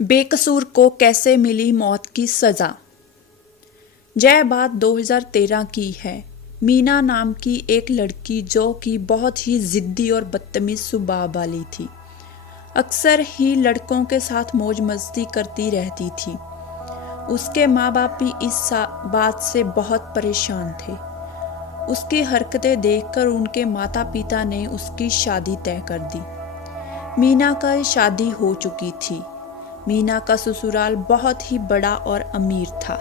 बेकसूर को कैसे मिली मौत की सज़ा। यह बात 2013 की है। मीना नाम की एक लड़की जो कि बहुत ही ज़िद्दी और बदतमीज़ स्वभाव वाली थी, अक्सर ही लड़कों के साथ मौज मस्ती करती रहती थी। उसके माँ बाप भी इस बात से बहुत परेशान थे। उसकी हरकतें देखकर उनके माता पिता ने उसकी शादी तय कर दी। मीना का शादी हो चुकी थी। मीना का ससुराल बहुत ही बड़ा और अमीर था।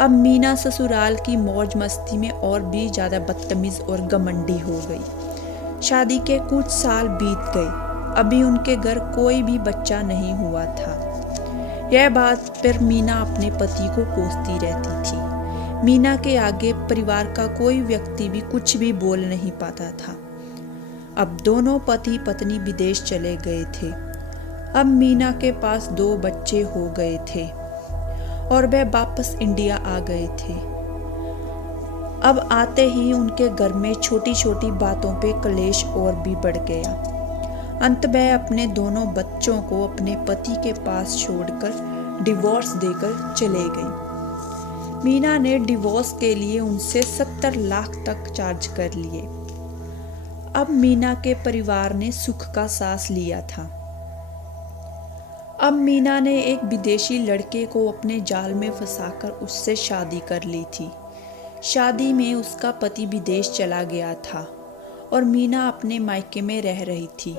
अब मीना ससुराल की मौज मस्ती में और भी ज़्यादा बदतमीज़ और घमंडी हो गई। शादी के कुछ साल बीत गए, अभी उनके घर कोई भी बच्चा नहीं हुआ था। यह बात पर मीना अपने पति को कोसती रहती थी। मीना के आगे परिवार का कोई व्यक्ति भी कुछ भी बोल नहीं पाता था। अब दोनों पति पत्नी विदेश चले गए थे। अब मीना के पास 2 बच्चे हो गए थे और वह वापस इंडिया आ गए थे। अब आते ही उनके घर में छोटी छोटी बातों पे कलेश और भी बढ़ गया। अंत वह अपने दोनों बच्चों को अपने पति के पास छोड़कर डिवोर्स देकर चले गई। मीना ने डिवोर्स के लिए उनसे 70 लाख तक चार्ज कर लिए। अब मीना के परिवार ने सुख का सांस लिया था। अब मीना ने एक विदेशी लड़के को अपने जाल में फंसाकर उससे शादी कर ली थी। शादी में उसका पति विदेश चला गया था और मीना अपने मायके में रह रही थी।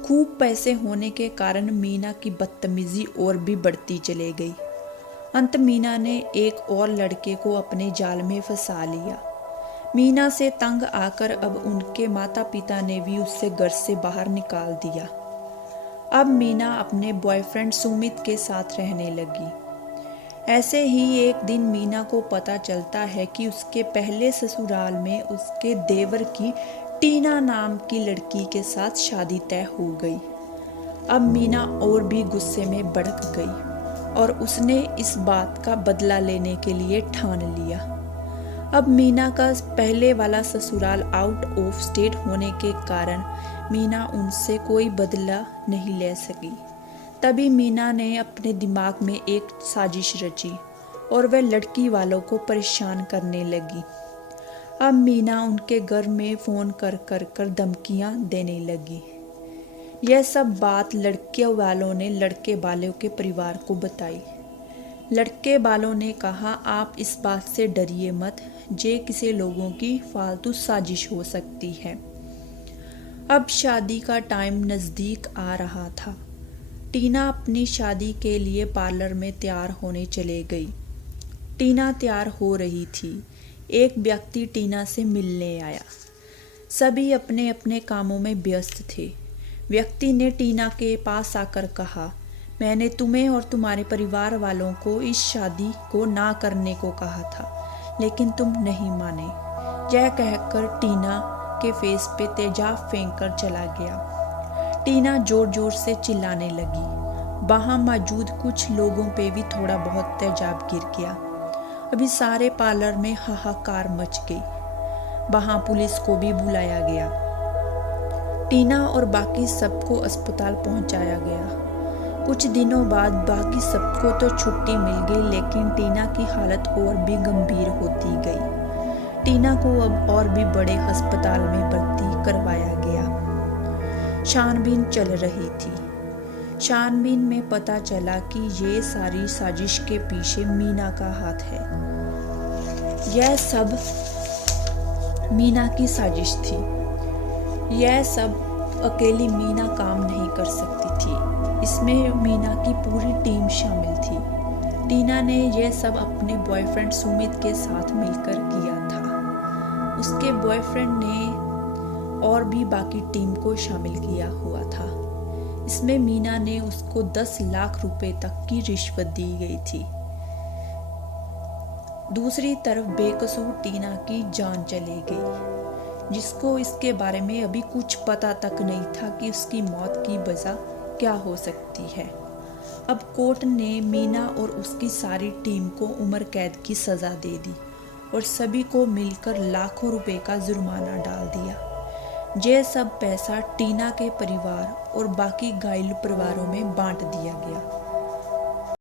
खूब पैसे होने के कारण मीना की बदतमीजी और भी बढ़ती चली गई। अंत मीना ने एक और लड़के को अपने जाल में फंसा लिया। मीना से तंग आकर अब उनके माता पिता ने भी उससे घर से बाहर निकाल दिया। अब मीना अपने बॉयफ्रेंड सुमित के साथ रहने लगी। ऐसे ही एक दिन मीना को पता चलता है कि उसके पहले ससुराल में उसके देवर की टीना नाम की लड़की के साथ शादी तय हो गई। अब मीना और भी गुस्से में भड़क गई और उसने इस बात का बदला लेने के लिए ठान लिया। अब मीना का पहले वाला ससुराल आउट ऑफ स्टेट होने के कारण मीना उनसे कोई बदला नहीं ले सकी। तभी मीना ने अपने दिमाग में एक साजिश रची और वह लड़की वालों को परेशान करने लगी। अब मीना उनके घर में फ़ोन कर धमकियां देने लगी। यह सब बात लड़के वालों ने लड़के वालों के परिवार को बताई। लड़के वालों ने कहा, आप इस बात से डरिए मत, ये किसी लोगों की फालतू साजिश हो सकती है। अब शादी का टाइम नज़दीक आ रहा था। टीना अपनी शादी के लिए पार्लर में तैयार होने चले गई। टीना तैयार हो रही थी। एक व्यक्ति टीना से मिलने आया। सभी अपने अपने कामों में व्यस्त थे। व्यक्ति ने टीना के पास आकर कहा, मैंने तुम्हें और तुम्हारे परिवार वालों को इस शादी को ना करने को कहा था, लेकिन तुम नहीं माने। यह कहकर टीना के फेस पे तेजाब फेंककर चला गया। टीना जोर जोर से चिल्लाने लगी। वहां मौजूद कुछ लोगों पे भी थोड़ा बहुत तेजाब गिर गया। अभी सारे पार्लर में हाहाकार मच गई। वहां पुलिस को भी बुलाया गया। टीना और बाकी सबको अस्पताल पहुंचाया गया। कुछ दिनों बाद बाकी सबको तो छुट्टी मिल गई, लेकिन टीना की हालत और भी गंभीर होती गई। टीना को अब और भी बड़े अस्पताल में भर्ती करवाया गया। छानबीन चल रही थी। छानबीन में पता चला कि ये सारी साजिश के पीछे मीना का हाथ है। यह सब मीना की साजिश थी। यह सब अकेली मीना काम नहीं कर सकती थी, इसमें मीना की पूरी टीम शामिल थी। टीना ने यह सब अपने बॉयफ्रेंड सुमित के साथ मिलकर किया था। उसके बॉयफ्रेंड ने और भी बाकी टीम को शामिल किया हुआ था। इसमें मीना ने उसको 10 लाख रुपए तक की रिश्वत दी गई थी। दूसरी तरफ बेकसूर टीना की जान चली गई, जिसको इसके बारे में अभी कुछ पता तक नहीं था कि उसकी मौत की वजह क्या हो सकती है। अब कोर्ट ने मीना और उसकी सारी टीम को उम्र कैद की सज़ा दे दी और सभी को मिलकर लाखों रुपए का जुर्माना डाल दिया। यह सब पैसा टीना के परिवार और बाकी घायल परिवारों में बांट दिया गया।